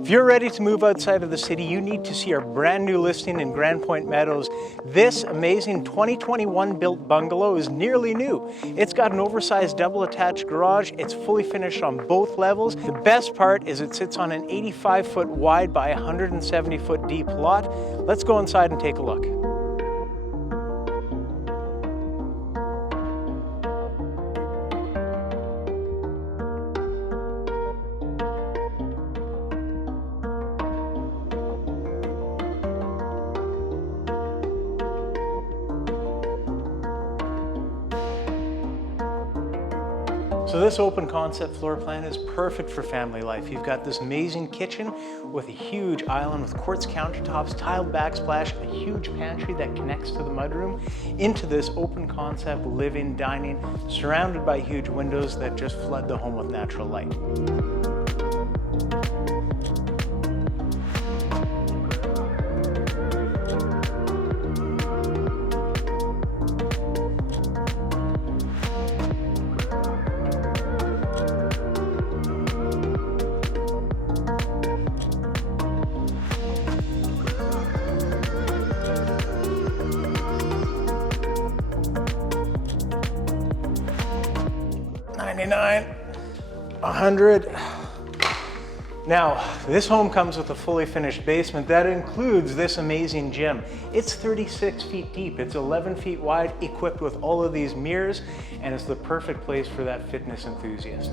If you're ready to move outside of the city, you need to see our brand new listing in Grande Pointe Meadows. This amazing 2021 built bungalow is nearly new. It's got an oversized double attached garage. It's fully finished on both levels. The best part is it sits on an 85-foot wide by 170-foot deep lot. Let's go inside and take a look. So this open concept floor plan is perfect for family life. You've got this amazing kitchen with a huge island with quartz countertops, tiled backsplash, a huge pantry that connects to the mudroom, into this open concept living, dining, surrounded by huge windows that just flood the home with natural light. $99, $100. Now, this home comes with a fully finished basement that includes this amazing gym. It's 36 feet deep, it's 11 feet wide, equipped with all of these mirrors, and it's the perfect place for that fitness enthusiast.